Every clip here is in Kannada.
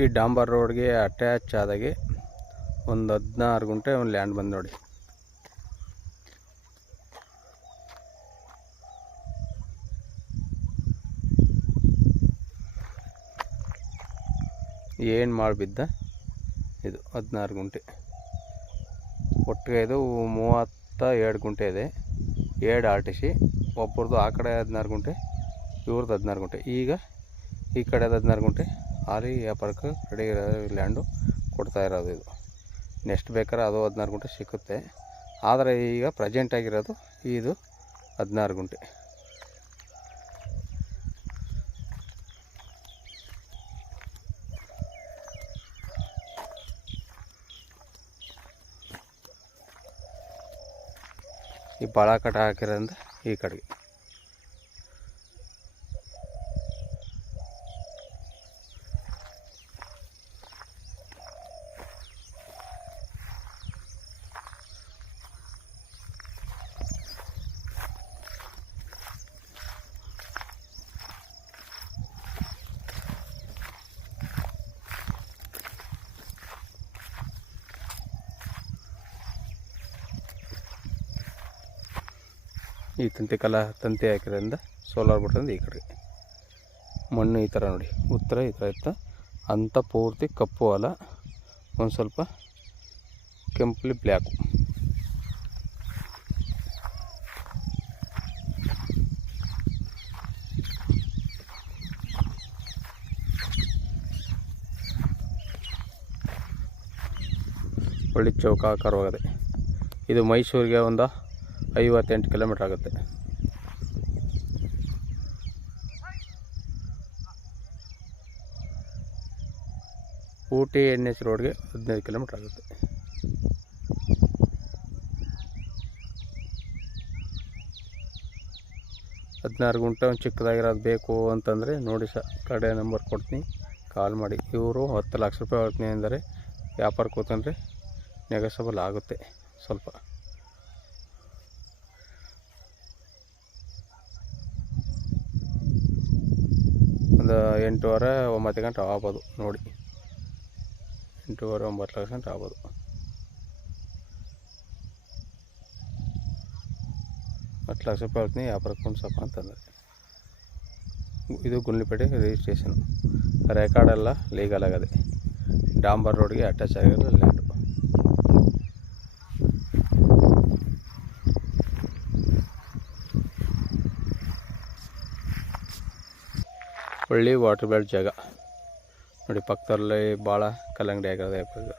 ಈ ಡಾಂಬರ್ ರೋಡ್ಗೆ ಅಟ್ಯಾಚ್ ಆದಾಗೆ ಒಂದು 16 ಗುಂಟೆ ಒಂದು ಲ್ಯಾಂಡ್ ಬಂದು ನೋಡಿ. ಏನು ಮಾಡಿಬಿದ್ದ ಇದು 16 ಗುಂಟೆ. ಒಟ್ಟಿಗೆ ಇದು 32 ಗುಂಟೆ ಇದೆ. 2 RTC. ಒಬ್ಬರದು ಆ ಕಡೆ 16 ಗುಂಟೆ, ಇವ್ರದ್ದು 16 ಗುಂಟೆ. ಈಗ ಈ ಕಡೆ 16 ಗುಂಟೆ ಹಾಲಿ ವ್ಯಾಪಾರಕ್ಕೆ ರೆಡಿ ಇರೋ ಲ್ಯಾಂಡು ಕೊಡ್ತಾ ಇರೋದು. ಇದು ನೆಕ್ಸ್ಟ್ ಬೇಕಾದ್ರೆ ಅದು 16 ಗುಂಟೆ ಸಿಕ್ಕುತ್ತೆ. ಆದರೆ ಈಗ ಪ್ರೆಸೆಂಟ್ ಆಗಿರೋದು ಇದು 16 ಗುಂಟೆ. ಈ ಬಾಳ ಕಟ ಹಾಕಿರೋದ್ರಿಂದ ಈ ಕಡೆಗೆ ಈ ತಂತಿ ಹಾಕಿರೋದ್ರಿಂದ ಸೋಲಾರ್ ಬಿಟ್ಟಂದ್ರೆ ಈ ಕಡೆ ಮಣ್ಣು ಈ ಥರ ನೋಡಿ, ಉತ್ತರ ಈ ಥರ ಇತ್ತು ಅಂಥ ಪೂರ್ತಿ ಕಪ್ಪು ಅಲ್ಲ, ಒಂದು ಸ್ವಲ್ಪ ಕೆಂಪಲಿ ಬ್ಲ್ಯಾಕು. ಒಳ್ಳೆ ಚೌಕಾಕಾರವಾಗಿದೆ. ಇದು ಮೈಸೂರಿಗೆ ಒಂದು 58 ಕಿಲೋಮೀಟ್ರ್ ಆಗುತ್ತೆ. ಊಟಿ NH ರೋಡ್ಗೆ 15 ಕಿಲೋಮೀಟ್ರ್ ಆಗುತ್ತೆ. ಹದಿನಾರು ಗುಂಟೆ ಒಂದು ಚಿಕ್ಕದಾಗಿರೋದು ಬೇಕು ಅಂತಂದರೆ ನೋಡಿ ಕಡೆ ನಂಬರ್ ಕೊಡ್ತೀನಿ, ಕಾಲ್ ಮಾಡಿ. ಇವರು 10 ಲಕ್ಷ ರೂಪಾಯಿ ಹೇಳ್ತೀನಿ ಅಂದರೆ ವ್ಯಾಪಾರ ಕೂತಂದರೆ ನೆಗೋಸಬಲ್ ಆಗುತ್ತೆ ಸ್ವಲ್ಪ. ಒಂದು 8:30 9 ಗಂಟೆ ಆಗ್ಬೋದು ನೋಡಿ. 8:30 9 ಗಂಟೆ ಆಗ್ಬೋದು. 10 ಲಕ್ಷ ರೂಪಾಯಿ ಹೇಳ್ತೀನಿ ವ್ಯಾಪಾರಕ್ಕೆ ಕುಣ್ಸಪ್ಪ ಅಂತಂದರೆ. ಇದು ಗುಂಡ್ಲುಪೇಟೆ ರಿಜಿಸ್ಟ್ರೇಷನ್, ರೆಕಾರ್ಡೆಲ್ಲ ಲೀಗಲ್ ಆಗದೆ. ಡಾಂಬರ್ ರೋಡ್ಗೆ ಅಟ್ಯಾಚ್ ಆಗಿರೋದು ಲ್ಯಾಂಡು. ಒಳ್ಳೆ ವಾಟರ್ ಬೆಲ್ಟ್ ಜಾಗ ನೋಡಿ. ಪಕ್ಕದಲ್ಲಿ ಭಾಳ ಕಲ್ಲಂಗಡಿ ಆಗಿರೋದು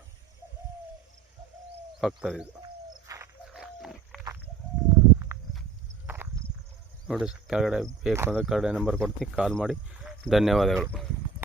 ಪಕ್ಕದಲ್ಲಿದು ನೋಡಿ. ಕೆಳಗಡೆ ಬೇಕು ಅಂದರೆ ಕಡೆ ನಂಬರ್ ಕೊಡ್ತೀನಿ, ಕಾಲ್ ಮಾಡಿ. ಧನ್ಯವಾದಗಳು.